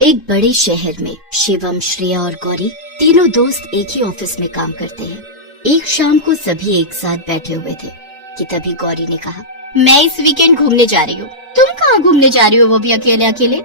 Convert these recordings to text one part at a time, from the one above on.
एक बड़े शहर में शिवम, श्रेया और गौरी तीनों दोस्त एक ही ऑफिस में काम करते हैं। एक शाम को सभी एक साथ बैठे हुए थे कि तभी गौरी ने कहा, मैं इस वीकेंड घूमने जा रही हूँ। तुम कहाँ घूमने जा रही हो, वो भी अकेले अकेले?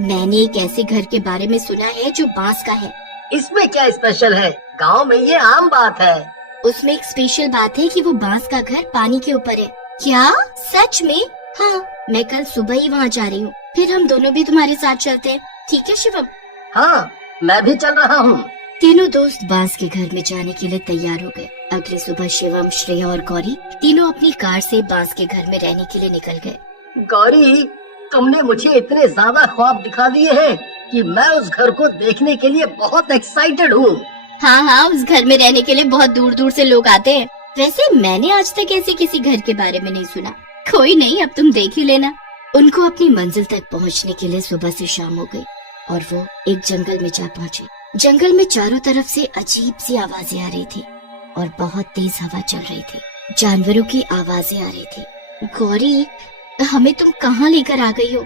मैंने एक ऐसे घर के बारे में सुना है जो बांस का है। इसमें क्या स्पेशल है? गांव में ये आम बात है। उसमें एक स्पेशल बात है कि वो बांस का घर पानी के ऊपर है। क्या सच में? हाँ, मैं कल सुबह ही वहाँ जा रही हूँ। फिर हम दोनों भी तुम्हारे साथ चलते हैं, ठीक है शिवम? हाँ, मैं भी चल रहा हूँ। तीनों दोस्त बांस के घर में जाने के लिए तैयार हो गए। अगली सुबह शिवम, श्रेया और गौरी तीनों अपनी कार से बांस के घर में रहने के लिए निकल गए। गौरी, तुमने मुझे इतने ज्यादा ख्वाब दिखा दिए हैं कि मैं उस घर को देखने के लिए बहुत एक्साइटेड हूँ। हाँ, उस घर में रहने के लिए बहुत दूर दूर से लोग आते हैं। वैसे मैंने आज तक ऐसे किसी घर के बारे में नहीं सुना। कोई नहीं, अब तुम देख ही लेना। उनको अपनी मंजिल तक पहुंचने के लिए सुबह से शाम हो गई और वो एक जंगल में जा पहुंचे। जंगल में चारों तरफ से अजीब सी आवाजें आ रही थी और बहुत तेज हवा चल रही थी। जानवरों की आवाजें आ रही थी। गौरी, हमें तुम कहाँ लेकर आ गई हो?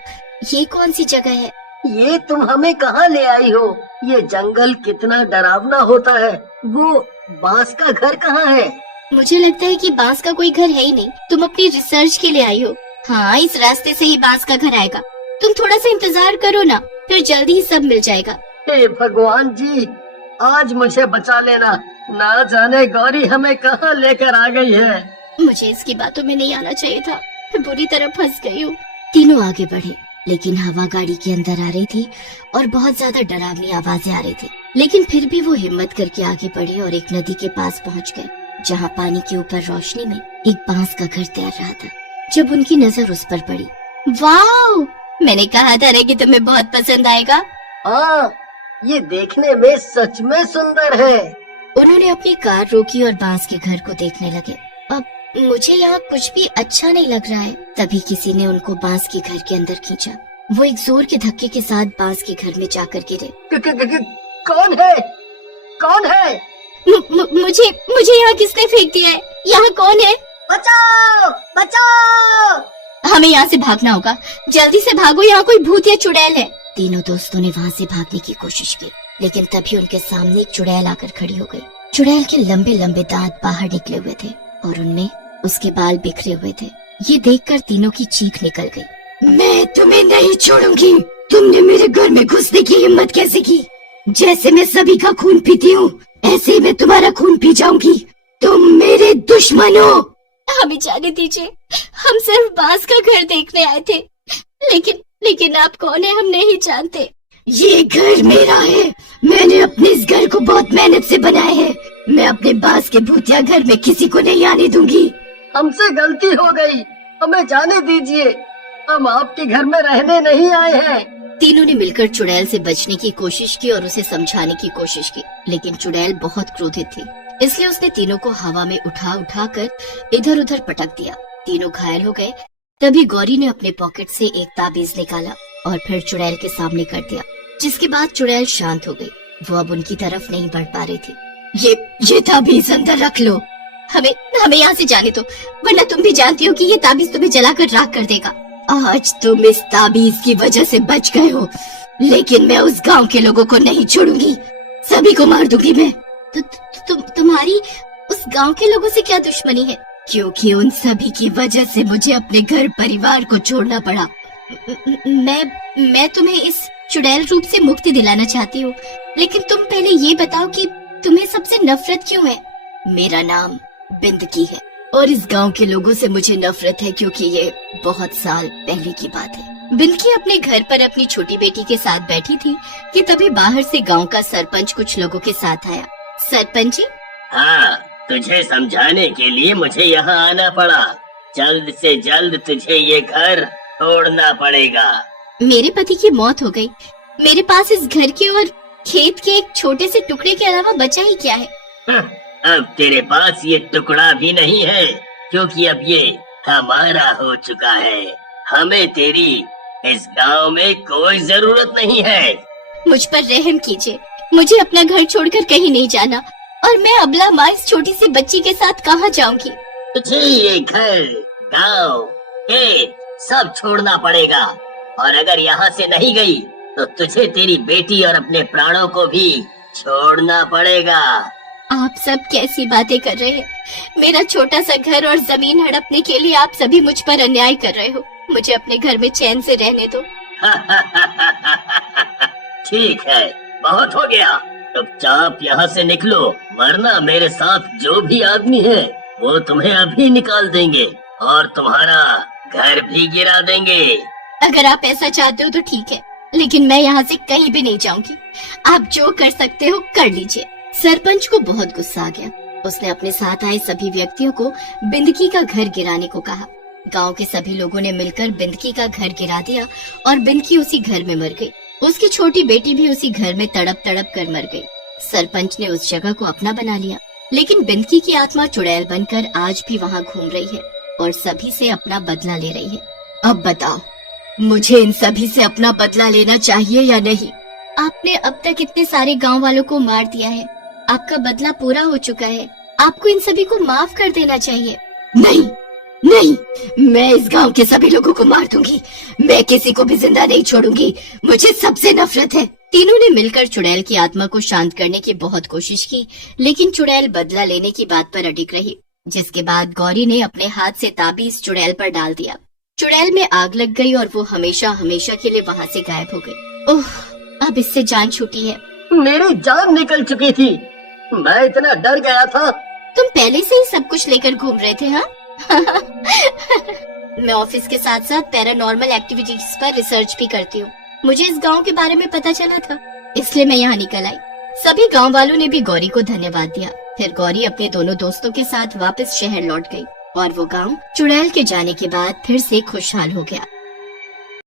ये कौन सी जगह है? ये तुम हमें कहाँ ले आई हो? ये जंगल कितना डरावना होता है। वो बांस का घर कहाँ है? मुझे लगता है कि बांस का कोई घर है ही नहीं। तुम अपनी रिसर्च के लिए आई हो। हाँ, इस रास्ते से ही बांस का घर आएगा। तुम थोड़ा सा इंतजार करो ना, फिर जल्दी ही सब मिल जाएगा। हे भगवान जी, आज मुझे बचा लेना। ना जाने गौरी हमें कहाँ लेकर आ गई है। मुझे इसकी बातों में नहीं आना चाहिए था। मैं बुरी तरह फंस गई हूँ। तीनों आगे बढ़े, लेकिन हवा गाड़ी के अंदर आ रही थी और बहुत ज्यादा डरावनी आवाजें आ रही थी। लेकिन फिर भी वो हिम्मत करके आगे बढ़े और एक नदी के पास पहुँच गए, जहाँ पानी के ऊपर रोशनी में एक बांस का घर तैर रहा था। जब उनकी नजर उस पर पड़ी, वाओ! मैंने कहा था ना कि तुम्हें बहुत पसंद आएगा। हाँ, ये देखने में सच में सुंदर है। उन्होंने अपनी कार रोकी और बांस के घर को देखने लगे। अब मुझे यहाँ कुछ भी अच्छा नहीं लग रहा है। तभी किसी ने उनको बांस के घर के अंदर खींचा। वो एक जोर के धक्के के साथ बांस के घर में जाकर गिरे। कौन है? कौन है? मुझे यहाँ किसने फेंक दिया है? यहाँ कौन है? बचाओ! बचाओ! हमें यहाँ से भागना होगा। जल्दी से भागो, यहाँ कोई भूत या चुड़ैल है। तीनों दोस्तों ने वहाँ से भागने की कोशिश की, लेकिन तभी उनके सामने एक चुड़ैल आकर खड़ी हो गई। चुड़ैल के लंबे लंबे दांत बाहर निकले हुए थे और उनमें उसके बाल बिखरे हुए थे। ये देखकर तीनों की चीख निकल गई। मैं तुम्हें नहीं छोड़ूंगी। तुमने मेरे घर में घुसने की हिम्मत कैसे की? जैसे मैं सभी का खून पीती हूँ, ऐसे ही मैं तुम्हारा खून पी जाऊंगी। तुम मेरे दुश्मन हो। हमें जाने दीजिए, हम सिर्फ बांस का घर देखने आए थे। लेकिन आप कौन है, हम नहीं जानते। ये घर मेरा है। मैंने अपने इस घर को बहुत मेहनत से बनाया है। मैं अपने बांस के भूतिया घर में किसी को नहीं आने दूंगी। हमसे गलती हो गई, हमें जाने दीजिए। हम आपके घर में रहने नहीं आए हैं। तीनों ने मिलकर चुड़ैल से बचने की कोशिश की और उसे समझाने की कोशिश की, लेकिन चुड़ैल बहुत क्रोधित थी, इसलिए उसने तीनों को हवा में उठा कर इधर उधर पटक दिया। तीनों घायल हो गए। तभी गौरी ने अपने पॉकेट से एक ताबीज निकाला और फिर चुड़ैल के सामने कर दिया, जिसके बाद चुड़ैल शांत हो गई। वो अब उनकी तरफ नहीं बढ़ पा रही थी। ये ताबीज अंदर रख लो। हमें यहाँ से जाने दो, वरना तुम भी जानती हो कि ये ताबीज तुम्हें जलाकर राख कर देगा। आज तुम इस ताबीज की वजह से बच गए हो, लेकिन मैं उस गांव के लोगों को नहीं छोड़ूंगी। सभी को मार दूंगी मैं। तुम्हारी उस गांव के लोगों से क्या दुश्मनी है? क्योंकि उन सभी की वजह से मुझे अपने घर परिवार को छोड़ना पड़ा। मैं तुम्हें इस चुड़ैल रूप से मुक्ति दिलाना चाहती हूँ, लेकिन तुम पहले ये बताओ कि तुम्हें सबसे नफरत क्यों है? मेरा नाम बिंदकी है और इस गांव के लोगों से मुझे नफरत है क्योंकि ये बहुत साल पहले की बात है। बिंदकी अपने घर पर अपनी छोटी बेटी के साथ बैठी थी कि तभी बाहर से गांव का सरपंच कुछ लोगों के साथ आया। सरपंच जी? हाँ, तुझे समझाने के लिए मुझे यहाँ आना पड़ा। जल्द से जल्द तुझे ये घर तोड़ना पड़ेगा। मेरे पति की मौत हो गई। मेरे पास इस घर के और खेत के एक छोटे से टुकड़े के अलावा बचा ही क्या है? अब तेरे पास ये टुकड़ा भी नहीं है, क्योंकि अब ये हमारा हो चुका है। हमें तेरी इस गांव में कोई जरूरत नहीं है। मुझ पर रहम कीजिए। मुझे अपना घर छोड़कर कहीं नहीं जाना और मैं अबला माँ इस छोटी सी बच्ची के साथ कहाँ जाऊंगी? तुझे ये घर, गांव, खेत सब छोड़ना पड़ेगा और अगर यहाँ से नहीं गई तो तुझे तेरी बेटी और अपने प्राणों को भी छोड़ना पड़ेगा। आप सब कैसी बातें कर रहे हैं? मेरा छोटा सा घर और जमीन हड़पने के लिए आप सभी मुझ पर अन्याय कर रहे हो। मुझे अपने घर में चैन से रहने दो। ठीक है, बहुत हो गया। चुपचाप यहाँ से निकलो, वरना मेरे साथ जो भी आदमी है वो तुम्हें अभी निकाल देंगे और तुम्हारा घर भी गिरा देंगे। अगर आप ऐसा चाहते हो तो ठीक है, लेकिन मैं यहाँ से कहीं भी नहीं जाऊंगी। आप जो कर सकते हो कर लीजिए। सरपंच को बहुत गुस्सा आ गया। उसने अपने साथ आए सभी व्यक्तियों को बिंदकी का घर गिराने को कहा। गांव के सभी लोगों ने मिलकर बिंदकी का घर गिरा दिया और बिंदकी उसी घर में मर गई। उसकी छोटी बेटी भी उसी घर में तड़प तड़प कर मर गई। सरपंच ने उस जगह को अपना बना लिया, लेकिन बिंदकी की आत्मा चुड़ैल बनकर आज भी वहाँ घूम रही है और सभी से अपना बदला ले रही है। अब बताओ, मुझे इन सभी से अपना बदला लेना चाहिए या नहीं? आपने अब तक इतने सारे गांव वालों को मार दिया है। आपका बदला पूरा हो चुका है। आपको इन सभी को माफ कर देना चाहिए। नहीं नहीं, मैं इस गांव के सभी लोगों को मार दूंगी। मैं किसी को भी जिंदा नहीं छोड़ूंगी। मुझे सबसे नफरत है। तीनों ने मिलकर चुड़ैल की आत्मा को शांत करने की बहुत कोशिश की, लेकिन चुड़ैल बदला लेने की बात पर अडिग रही, जिसके बाद गौरी ने अपने हाथ से ताबीज चुड़ैल पर डाल दिया। चुड़ैल में आग लग गई और वो हमेशा हमेशा के लिए वहाँ से गायब हो गई। ओह, अब इससे जान छूटी है। मेरी जान निकल चुकी थी। मैं इतना डर गया था। तुम पहले से ही सब कुछ लेकर घूम रहे थे, हाँ? मैं ऑफिस के साथ साथ पैरानॉर्मल एक्टिविटीज पर रिसर्च भी करती हूँ। मुझे इस गांव के बारे में पता चला था, इसलिए मैं यहाँ निकल आई। सभी गांव वालों ने भी गौरी को धन्यवाद दिया। फिर गौरी अपने दोनों दोस्तों के साथ वापस शहर लौट गई और वो गांव चुड़ैल के जाने के बाद फिर से खुशहाल हो गया।